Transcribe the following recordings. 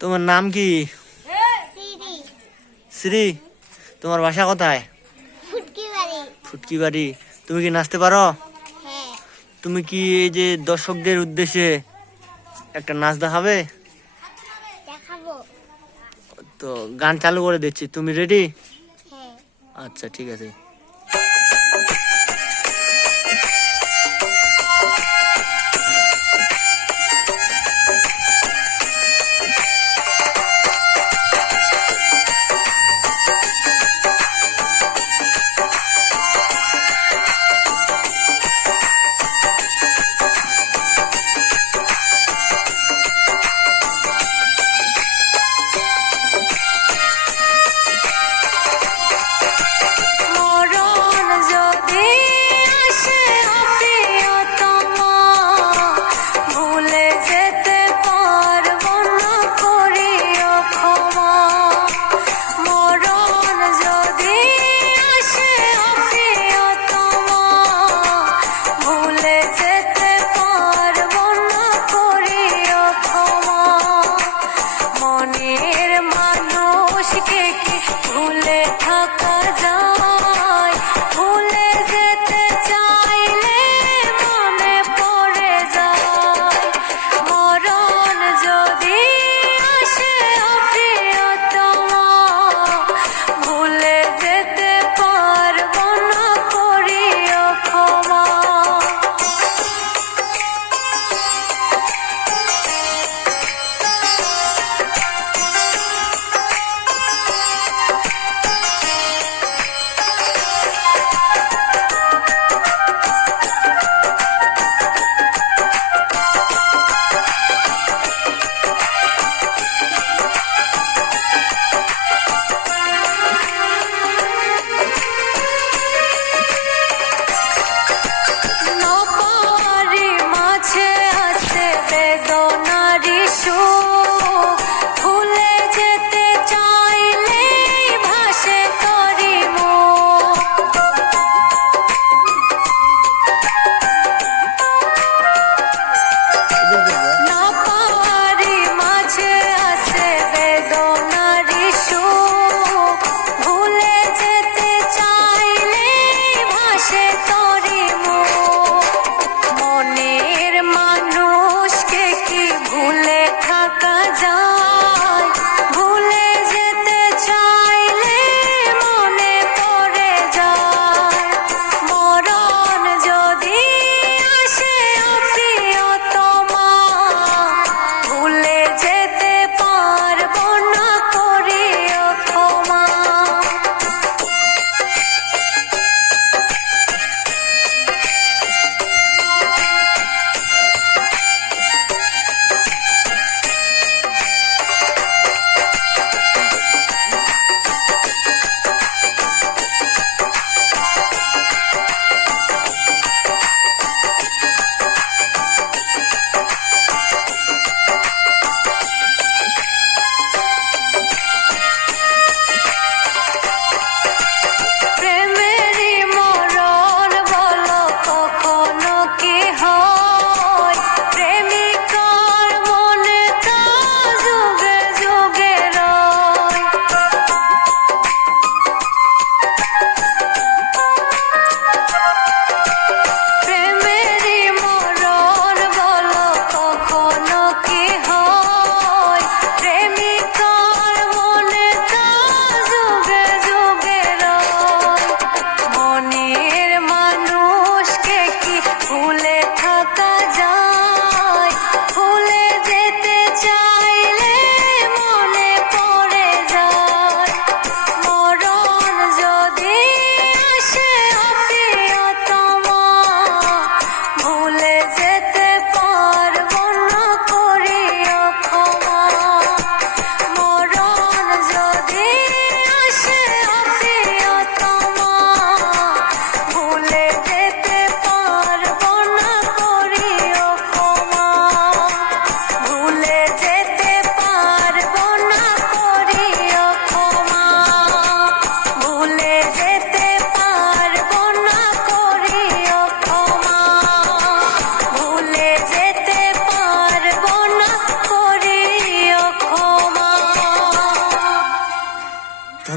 তোমার নাম কি? শ্রী তোমার বাসা কোথায়? ফুটকি বাড়ি তুমি কি নাচতে পারো? হ্যাঁ। তুমি কি এই যে দর্শকদের উদ্দেশ্যে একটা নাচ দেখাবে? তো গান চালু করে দিচ্ছি। তুমি রেডি হ্যাঁ। আচ্ছা ঠিক আছে।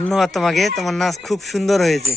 ধন্যবাদ তোমাকে তোমার নাচ খুব সুন্দর হয়েছে।